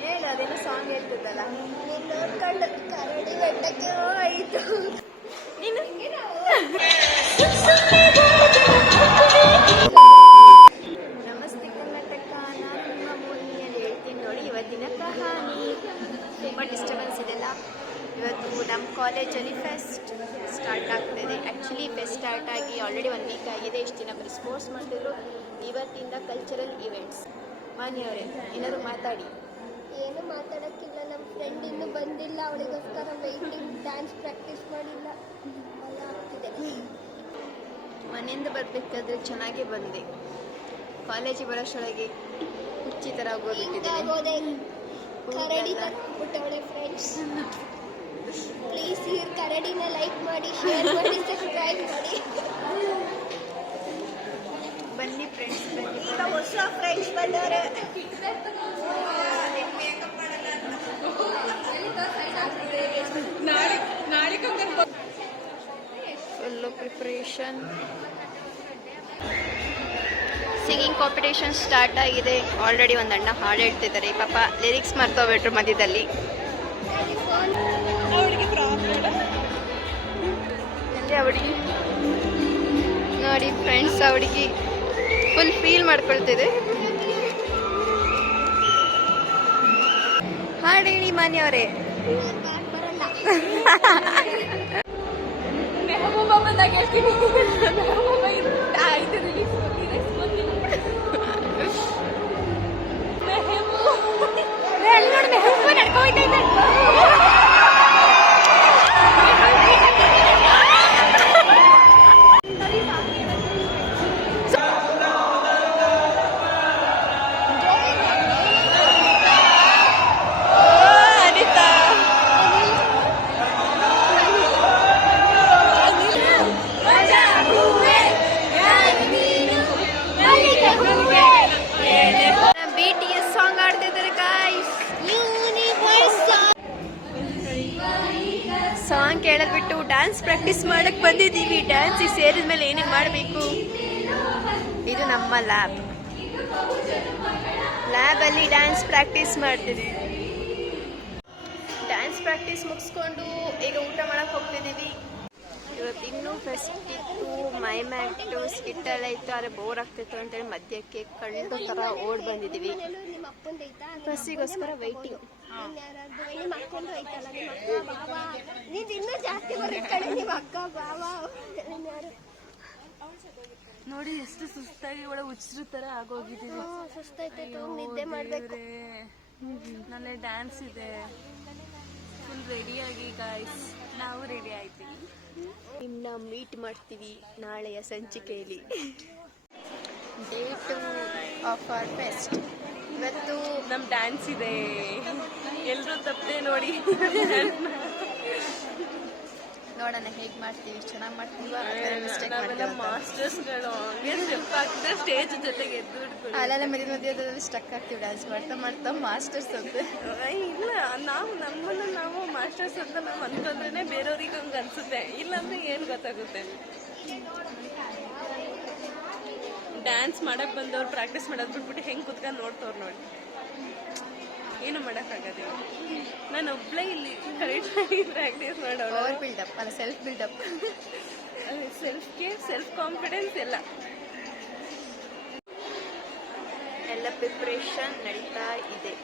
ಹೇಳು ಅದೇನೋ ಸಾಂಗ್ ಹೇಳ್ತಿದ್ದಲ್ಲ, ನೋಡ್ಕೊಂಡು ಕರಡಿ ಬೆಟ್ಟಕ್ಕೆ ಹೋಯ್ತು ನೀನು. ನಮಸ್ತೆ ಕರ್ನಾಟಕ, ನಾನು ನಿಮ್ಮ ಮೋಹಿನಿಯಲ್ಲಿ ಹೇಳ್ತೀನಿ ನೋಡಿ ಇವತ್ತಿನ ಕಹಾನಿ. ತುಂಬ ಡಿಸ್ಟರ್ಬೆನ್ಸ್ ಇದೆಲ್ಲ. ಇವತ್ತು ನಮ್ಮ ಕಾಲೇಜಲ್ಲಿ ಫೆಸ್ಟ್ ಸ್ಟಾರ್ಟ್ ಆಗ್ತಾಯಿದೆ. ಆ್ಯಕ್ಚುಲಿ ಫೆಸ್ಟ್ ಸ್ಟಾರ್ಟ್ ಆಗಿ ಆಲ್ರೆಡಿ 1 ವೀಕ್ ಆಗಿದೆ. ಇಷ್ಟು ದಿನ ಬರೀ ಸ್ಪೋರ್ಟ್ಸ್ ಮಾಡ್ತಿದ್ರು. ಇವತ್ತಿಂದ ಕಲ್ಚರಲ್ ಇವೆಂಟ್ಸ್. ಮಾನ್ಯವರೇ ಏನಾದರೂ ಮಾತಾಡಿ. ಏನು ಮಾತಾಡೋಕ್ಕಿಲ್ಲ, ನಮ್ಮ ಫ್ರೆಂಡ್ ಇನ್ನೂ ಬಂದಿಲ್ಲ, ಅವಳಿಗೋಸ್ಕರ ವೆಯ್ಟಿಂಗ್. ಡ್ಯಾನ್ಸ್ ಪ್ರಾಕ್ಟೀಸ್ ಮಾಡಿಲ್ಲ, ಭಯ ಆಗ್ತಿದೆ. ಮನೆಯಿಂದ ಬರಬೇಕಾದ್ರೆ ಚೆನ್ನಾಗೇ ಬಂದೆ, ಕಾಲೇಜಿಗೆ ಬರೋಷ್ಟೊಳಗೆ ಹುಚ್ಚಿ ಥರ ಹಿಂಗಾಗೋದೆ. ಕರಡಿ ಬಿಟ್ಟವಳೆ ಫ್ರೆಂಡ್ಸ್. ಪ್ಲೀಸ್ ಇವ್ರ ಕರಡಿನ ಲೈಕ್ ಮಾಡಿ, ಶೇರ್ ಮಾಡಿ, ಸಬ್ಸ್ಕ್ರೈಬ್ ಮಾಡಿ. ಬನ್ನಿ ಫ್ರೆಂಡ್ಸ್, ಈಗ ಹೊಸ ಫ್ರೆಂಡ್ಸ್ ಬಂದವರೆ. Full preparation. Singing competition start ಆಗಿದೆ. ಆಲ್ರೆಡಿ ಒಂದು ಅಣ್ಣ ಹಾಡು ಹೇಳ್ತಿದ್ದಾರೆ. ಪಾಪ ಲಿರಿಕ್ಸ್ ಮರ್ತೋಗ್ಬಿಟ್ರು ಮಧ್ಯದಲ್ಲಿ. ಹುಡುಗಿ ನೋಡಿ ಫ್ರೆಂಡ್ಸ್, ಹುಡುಗಿ ಫುಲ್ ಫೀಲ್ ಮಾಡ್ಕೊಳ್ತಿದೆ. ಹಾಡು ಹೇಳಿ ಮಾನ್ಯವರೇ. ಮೆಹಬೂಬಾ ಬಂದಾಗ ಹೇಳ್ತೀನಿ. BTS ಸಾಂಗ್ ಆಡ್ತಿದ್ದಾರೆ ಗಾಯ್ಸ್. ಸಾಂಗ್ ಕೇಳಬಿಟ್ಟು ಡ್ಯಾನ್ಸ್ ಪ್ರಾಕ್ಟೀಸ್ ಮಾಡಕ್ ಬಂದಿದ್ದೀವಿ. ಡ್ಯಾನ್ಸಿಗೆ ಸೇರಿದ ಮೇಲೆ ಏನೇನು ಮಾಡಬೇಕು. ಇದು ನಮ್ಮ ಲ್ಯಾಬಲ್ಲಿ ಡ್ಯಾನ್ಸ್ ಪ್ರಾಕ್ಟೀಸ್ ಮಾಡ್ತಿದ್ದೀವಿ. ಡ್ಯಾನ್ಸ್ ಪ್ರಾಕ್ಟೀಸ್ ಮುಗಿಸ್ಕೊಂಡು ಈಗ ಊಟ ಮಾಡಕ್ಕೆ ಹೋಗ್ತಿದ್ದೀವಿ. ಇವತ್ತು ಇನ್ನೂ ಫೆಸ್ಟ್ ಇತ್ತು, ಮೈಮ್ಯಾಕ್ಟು ಸ್ಕಿಟ್ ಎಲ್ಲ ಇತ್ತು. ಆದರೆ ಬೋರ್ ಆಗ್ತಿತ್ತು ಅಂತೇಳಿ ಮಧ್ಯಕ್ಕೆ ಕಳ್ಳು ಥರ ಓಡ್ ಬಂದಿದ್ದೀವಿ. ಬಸ್ಸಿಗೋಸ್ಕರ ವೆಯ್ಟಿಂಗ್. ನಿಮ್ಮ ಅಕ್ಕಂದು ಐತಲ್ಲ, ನಿಮ್ಮ ಅಕ್ಕ ಬಾವ ನೀನು ಇನ್ನೂ ಜಾಸ್ತಿ ಬರುತ್ತೆ ಕಡೆ. ನಿಮ್ಮ ಅಕ್ಕ ಬಾವ ನೋಡಿ ಎಷ್ಟು ಸುಸ್ತಾಗಿ ಒಳ್ಳೆ ಹುಚ್ಚರು ತರ ಆಗೋಗಿದ್ದೀವಿ. ಸುಸ್ತಾಯ್ತು, ನಿದ್ದೆ ಮಾಡ್ಬೇಕು. ನಾಳೆ ಡ್ಯಾನ್ಸ್ ಇದೆ. ಫುಲ್ ರೆಡಿಯಾಗಿ ಗಾಯ್ಸ್, ನಾವು ರೆಡಿ ಆಯ್ತೀವಿ. ಇನ್ನು ಮೀಟ್ ಮಾಡ್ತೀವಿ ನಾಳೆಯ ಸಂಚಿಕೆಯಲ್ಲಿ. Day 2 of our fest. ಇವತ್ತು ನಮ್ಮ ಡ್ಯಾನ್ಸ್ ಇದೆ. ಎಲ್ಲರೂ ತಪ್ಪದೆ ನೋಡಿ. ನೋಡೋಣ ಹೇಗೆ ಮಾಡ್ತೀವಿ. ಚೆನ್ನಾಗಿ ಮಾಡ್ತೀವ ಮಾಸ್ಟರ್ಸ್ಗಳು ಸ್ಟೆಪ್ ಹಾಕಿದ್ರೆ ಸ್ಟೇಜ್ ಜೊತೆಗೆ ಅಲ್ಲೆಲ್ಲ ಮಧ್ಯದಲ್ಲಿ ಸ್ಟಕ್ ಆಗ್ತೀವಿ ಡ್ಯಾನ್ಸ್ ಮಾಡ್ತಾ ಮಾಡ್ತಾ. ಮಾಸ್ಟರ್ಸ್ ಅಂತ ಇಲ್ಲ, ನಮ್ಮನ್ನು ನಾವು ಮಾಸ್ಟರ್ಸ್ ಅಂತ ನಾವು ಅನ್ಕೊಂಡ್ರೆ ಬೇರೆಯವ್ರಿಗೆ ಹಂಗೆ ಅನ್ಸುತ್ತೆ. ಇಲ್ಲಾಂದ್ರೆ ಏನು ಗೊತ್ತಾಗುತ್ತೆ. ಡ್ಯಾನ್ಸ್ ಮಾಡಕ್ ಬಂದವ್ರು ಪ್ರಾಕ್ಟೀಸ್ ಮಾಡೋದು ಬಿಟ್ಬಿಟ್ಟು ಹೆಂಗೆ ಕುತ್ಕೊಂಡು ನೋಡ್ತವ್ರು ನೋಡಿ. ಏನು ಮಾಡೋಕ್ಕಾಗದೆ. ನಾನು ಒಬ್ಳೇ ಇಲ್ಲಿ ಕರೆಕ್ಟಾಗಿ ಪ್ರಾಕ್ಟೀಸ್ ಮಾಡೋದು. ಓವರ್ ಬಿಲ್ಡಪ್ ಅಲ್ಲ, self buildup. Self care, self confidence ಎಲ್ಲ ಪ್ರಿಪ್ರೇಷನ್ ನಡೀತಾ ಇದೆ.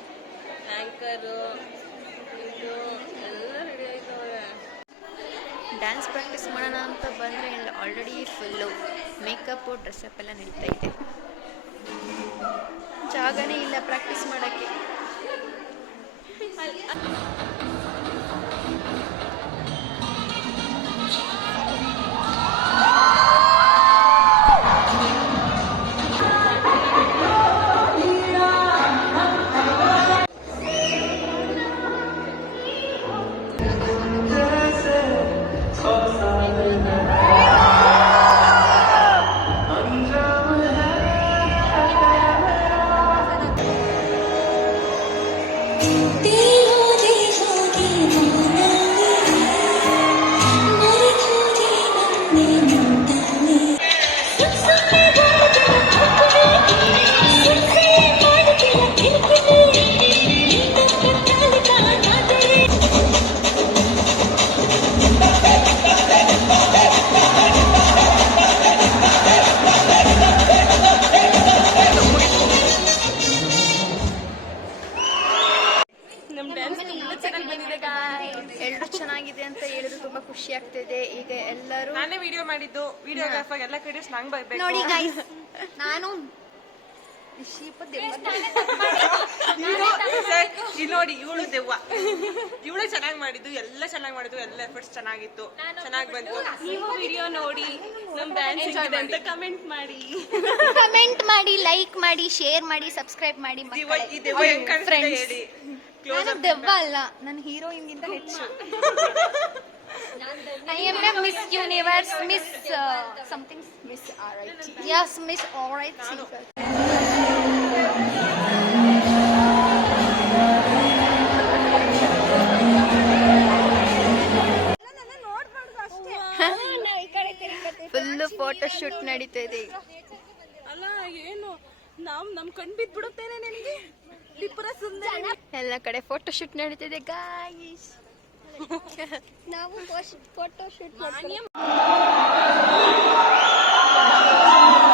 ಆ್ಯಂಕರು ಇದು ಎಲ್ಲ ರೆಡಿ ಆಯ್ತವ್ರೆ. ಡ್ಯಾನ್ಸ್ ಪ್ರಾಕ್ಟೀಸ್ ಮಾಡೋಣ ಅಂತ ಬಂದರೆ ಆಲ್ರೆಡಿ ಫುಲ್ಲು ಮೇಕಪ್ಪು ಡ್ರೆಸ್ಅಪ್ ಎಲ್ಲ ನಡೀತಾ ಇದೆ. ಜಾಗನೇ ಇಲ್ಲ ಪ್ರಾಕ್ಟೀಸ್ ಮಾಡೋಕ್ಕೆ. ಮಾಡಿದ್ದು ವಿಡಿಯೋಗ್ರಾಫರ್ ಎಲ್ಲ ಕ್ರೆಡಿಟ್ಸ್ ನಂಗೆ ಬರ್ಬೇಕು. ನೋಡಿ ಗೈಸ್, ನಾನು ಇಲ್ಲಿ ನೋಡಿ, ಇವಳು ದೆವ್ವ, ಇವಳು ಚೆನ್ನಾಗಿ ಮಾಡಿದ್ದು, ಎಲ್ಲ ಚೆನ್ನಾಗಿ ಮಾಡಿದ್ದು, ಎಲ್ಲ ಎಫರ್ಟ್ಸ್ ಚೆನ್ನಾಗಿತ್ತು, ಚೆನ್ನಾಗಿ ಬಂತು. ನೀವು ವಿಡಿಯೋ ನೋಡಿ ನಮ್ ಡ್ಯಾನ್ಸ್ ಹೆಂಗಿದೆ ಅಂತ ಕಮೆಂಟ್ ಮಾಡಿ, ಲೈಕ್ ಮಾಡಿ, ಶೇರ್ ಮಾಡಿ, ಸಬ್ಸ್ಕ್ರೈಬ್ ಮಾಡಿ. ಈ ದೆವ್ವ ಹೆಂಗ್ ಕಾಣಿಸ್ತಾ ಹೇಳಿ. ನಾನು ದೆವ್ವ ಅಲ್ಲ, ನನ್ನ ಹೀರೋಯಿನ್ ಗಿಂತ ಹೆಚ್ಚು. I am a Miss Universe, Miss something, Miss RIT. Yes, Miss RIT. Full photo shoot ನಡೀತಾ ಇದೆ ಈಗ. ಅಲ್ಲ ಏನು ನಮ್ ಕಣ್ ಬಿದ್ದು ಬಿಡುತ್ತೇನೆ ನಿನಗೆ. ಎಲ್ಲ ಕಡೆ ಫೋಟೋ ಶೂಟ್ ನಡೀತಿದೆ ಗಾಯ್ಸ್. ನಾವು ಫೋಟೋ ಶೂಟ್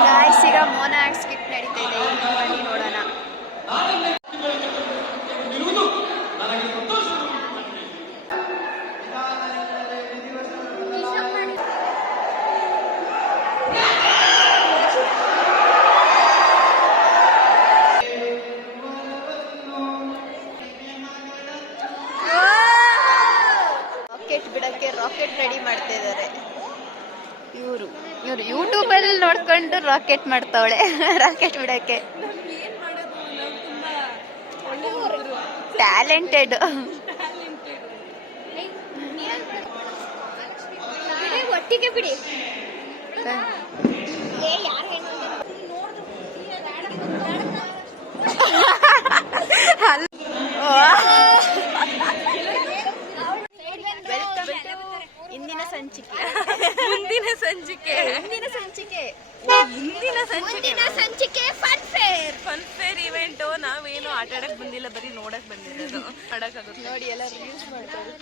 ಗಾಯ್ಸ್, ಈಗ ಮೊನಾರ್ಕ್ ಸ್ಕಿಟ್ ನಡೀತಾ ಇದೆ, ಬನ್ನಿ ನೋಡೋಣ. ರಾಕೆಟ್ ಬಿಡಕ್ಕೆ ರಾಕೆಟ್ ರೆಡಿ ಮಾಡ್ತಾ ಇದ್ದಾರೆ ಇವರು ಯೂಟ್ಯೂಬ್ ಅಲ್ಲಿ ನೋಡ್ಕೊಂಡು ರಾಕೆಟ್ ಮಾಡ್ತಾವಳೆ. ರಾಕೆಟ್ ಬಿಡಕ್ಕೆ ಟ್ಯಾಲೆಂಟೆಡ್. ಒಟ್ಟಿಗೆ ಬಿಡಿ. ಇಂದಿನ ಸಂಚಿಕೆ, ಮುಂದಿನ ಸಂಚಿಕೆ ಫನ್ ಫೇರ್ ಇವೆಂಟ್. ನಾವೇನು ಆಟ ಆಡಕ್ ಬಂದಿಲ್ಲ, ಬರೀ ನೋಡಕ್ ಬಂದಿರೋದು. ಆಡಕ್ಕಾಗುತ್ತೆ ನೋಡಿ, ಎಲ್ಲ ರಿವ್ಯೂಸ್ ಮಾಡ್ತಾರೆ.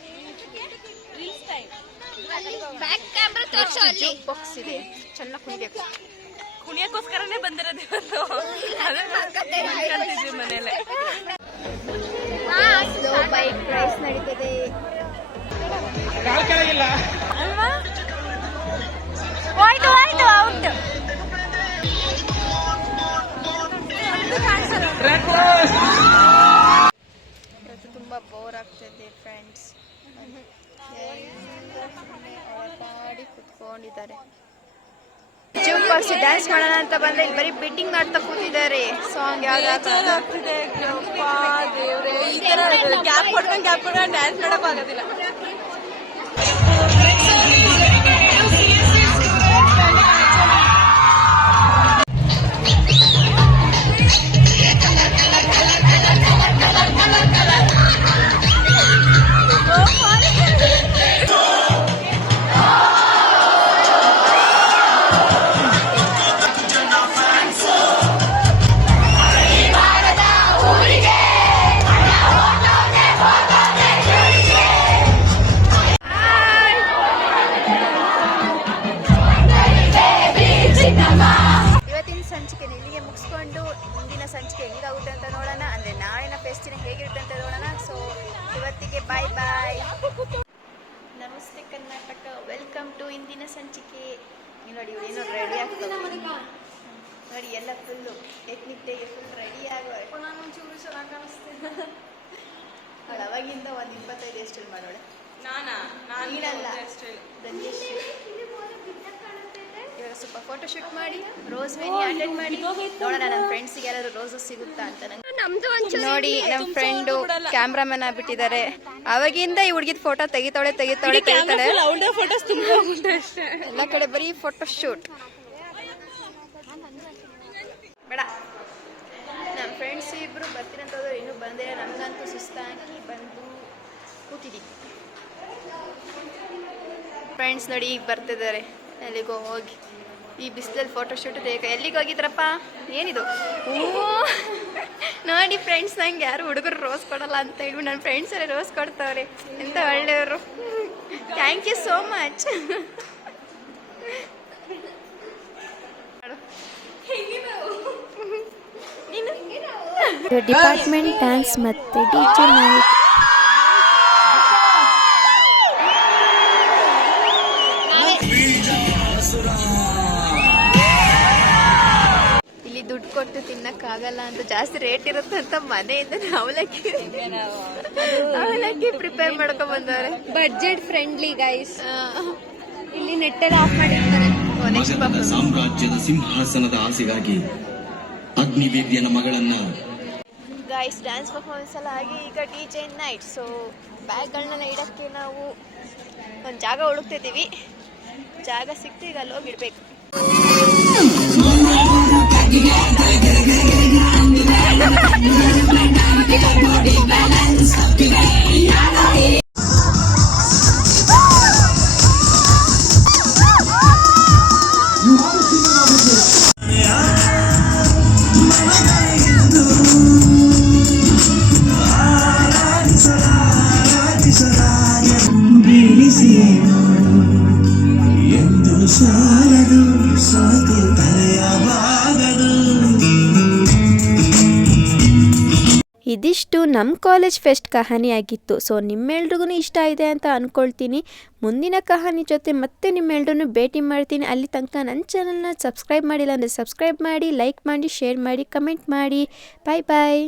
ಬ್ಯಾಕ್ ಕ್ಯಾಮ್ರಾ ತೋರ್ಸು. ಅಲ್ಲಿ ಬಾಕ್ಸ್ ಇದೆ, ಚೆನ್ನಾಗಿ ಕುಣಿಬೇಕು. ಕುಣಿಯಕ್ಕೋಸ್ಕರನೇ ಬಂದಿರೋದು ಇವತ್ತು. ಅದಕ್ಕೆ ಮನೇಲೆ ಸ್ಲೋ ಬೈಕ್ ರೈಸ್ ನಡೀತದೆ ಅಲ್ವಾ? ಹೋಯ್ತು ಔಟ್. ಇವತ್ತು ತುಂಬಾ ಬೋರ್ ಆಗ್ತಿದೆ ಫ್ರೆಂಡ್ಸ್. ಹೊರಟಾಡಿ ಕುತ್ಕೊಂಡಿದ್ದಾರೆ. ಜೂಮ್ ಬಾಕ್ಸ್ ಡ್ಯಾನ್ಸ್ ಮಾಡೋಣ ಅಂತ ಬಂದ್ರೆ ಇಲ್ಲಿ ಬರೀ ಬಿಟ್ಟಿಂಗ್ ಮಾಡ್ತಾ ಕೂತಿದ್ದಾರೆ. ಸಾಂಗ್ ಆಗ್ತಿದೆ. ಈ ತರ ಗ್ಯಾಪ್ ಕೊಡ್ಕೊಂಡು ಡ್ಯಾನ್ಸ್ ಮಾಡಕ್ ಆಗೋದಿಲ್ಲ. ಇವತ್ತಿನ ಸಂಚಿಕೆ ಇಲ್ಲಿಗೆ ಮುಗಿಸ್ಕೊಂಡು ಮುಂದಿನ ಸಂಚಿಕೆ ಹೆಂಗಾಗುತ್ತೆ ಅಂತ ನೋಡೋಣ. ಅಂದ್ರೆ ನಾಳಿನ ಫೆಸ್ಟಿನ ಹೇಗಿರುತ್ತೆ ಅಂತ ನೋಡೋಣ. ಸೊ ಇವತ್ತಿಗೆ ಬಾಯ್ ಬಾಯ್. ನಮಸ್ತೆ ಕರ್ನಾಟಕ, ವೆಲ್ಕಮ್ ಟು ಇಂದಿನ ಸಂಚಿಕೆ. ನೋಡಿ, ಇವಳು ಏನೋ ರೆಡಿ ಆಗ್ತದೆ ನೋಡಿ, ಎಲ್ಲ ಫುಲ್ಲು ಎತ್ನಿಕ್ ಡೇಗೆ ಫುಲ್ ರೆಡಿ ಆಗೋಳೆ. ಅವಳು ಅವಾಗಿಂದ ಒಂದು 25 ಎಷ್ಟಲ್ಲಿ ಮಾಡೋಳೆ. ನೀನಲ್ಲ, ಧನ್ಯೇಶ್. ಇವಾಗ ಸ್ವಲ್ಪ ಫೋಟೋ ಶೂಟ್ ಮಾಡಿ, ರೋಸ್ ವೇನಿ ಅಟೆಂಡ್ ಮಾಡಿ ನೋಡೋಣ ನನ್ನ ಫ್ರೆಂಡ್ಸಿಗೆ ಯಾರಾದ್ರು ರೋಸಸ್ ಸಿಗುತ್ತಾ ಅಂತ. ನೋಡಿ, ನಮ್ಮ ಫ್ರೆಂಡು ಕ್ಯಾಮ್ರಾಮನ್ ಆಗ್ಬಿಟ್ಟಿದ್ದಾರೆ. ಅವಾಗಿಂದ ಈ ಹುಡುಗಿದ ಫೋಟೋ ತೆಗಿತಾಳೆ. ಎಲ್ಲ ಕಡೆ ಬರೀ ಫೋಟೋ ಶೂಟ್. ಬೇಡ, ನಮ್ಮ ಫ್ರೆಂಡ್ಸ್ ಇಬ್ರು ಬರ್ತೀರಂತಂದ್ರೆ ಇನ್ನೂ ಬಂದೇ. ನಮಗಂತೂ ಸುಸ್ತಾಗಿ ಬಂದು ಕೂತಿದ್ದೀವಿ. ಫ್ರೆಂಡ್ಸ್ ನೋಡಿ, ಈಗ ಬರ್ತಿದ್ದಾರೆ. ಎಲ್ಲಿಗೋ ಹೋಗಿ ಈ ಬಿಸಿಲಲ್ಲಿ ಫೋಟೋ ಶೂಟ್ ಬೇಕು. ಎಲ್ಲಿಗೆ ಹೋಗಿದ್ರಪ್ಪ? ಏನಿದು? ನೋಡಿ ಫ್ರೆಂಡ್ಸ್, ನಂಗೆ ಯಾರು ಹುಡುಗರು ರೋಸ್ ಕೊಡಲ್ಲ ಅಂತ ಹೇಳಿ ನನ್ನ ಫ್ರೆಂಡ್ಸ್ ಎಲ್ಲ ರೋಸ್ ಕೊಡ್ತಾವ್ರೆ. ಎಂತ ಒಳ್ಳೆಯವರು. Thank you so much. Department dance ಮತ್ತೆ ಡಿಜೆ ನೈಟ್. ಕೊಟ್ಟು ತಿನ್ನಕ್ಕಾಗಲ್ಲ ಅಂತ, ಜಾಸ್ತಿ ರೇಟ್ ಇರುತ್ತೆ ಅಂತ ಮನೆಯಿಂದ ಅವಲಕ್ಕಿ ಪ್ರಿಪೇರ್ ಮಾಡ್ಕೊಂಡ್ ಬಂದವ್ರೆ. Budget friendly guys. ಇಲ್ಲಿ ನೆಟ್ಟೆಲ್ಲ ಆಫ್ ಮಾಡಿರ್ತಾರೆ. ಮಗಧದ ಸಾಮ್ರಾಜ್ಯದ ಸಿಂಹಾಸನದ ಆಸೆಗಾಗಿ ಅಗ್ನಿವೇದ್ಯನ ಮಗಳನ್ನ ಗೈಸ್ ಡ್ಯಾನ್ಸ್ ಪರ್ಫಾರ್ಮೆನ್ಸ್ ಎಲ್ಲ ಆಗಿ ಈಗ DJ ನೈಟ್. ಸೊ ಬ್ಯಾಗ್ಗಳನ್ನೆಲ್ಲ ಇಡಕ್ಕೆ ನಾವು ಒಂದು ಜಾಗ ಹುಡುಕ್ತಿದ್ದೀವಿ. ಜಾಗ ಸಿಕ್ತು, ಈಗ ಅಲ್ಲಿ ಹೋಗಿಡ್ಬೇಕು. ಇದಿಷ್ಟು ನಮ್ಮ ಕಾಲೇಜ್ ಫೆಸ್ಟ್ ಕಹಾನಿ ಆಗಿತ್ತು. ಸೊ ನಿಮ್ಮೆಲ್ರಿಗೂ ಇಷ್ಟ ಇದೆ ಅಂತ ಅಂದ್ಕೊಳ್ತೀನಿ. ಮುಂದಿನ ಕಹಾನಿ ಜೊತೆ ಮತ್ತೆ ನಿಮ್ಮೆಲ್ರೂ ಭೇಟಿ ಮಾಡ್ತೀನಿ. ಅಲ್ಲಿ ತನಕ ನನ್ನ ಚಾನಲ್ನ ಸಬ್ಸ್ಕ್ರೈಬ್ ಮಾಡಿಲ್ಲ ಅಂದರೆ ಸಬ್ಸ್ಕ್ರೈಬ್ ಮಾಡಿ, ಲೈಕ್ ಮಾಡಿ, ಶೇರ್ ಮಾಡಿ, ಕಮೆಂಟ್ ಮಾಡಿ. ಬಾಯ್ ಬಾಯ್.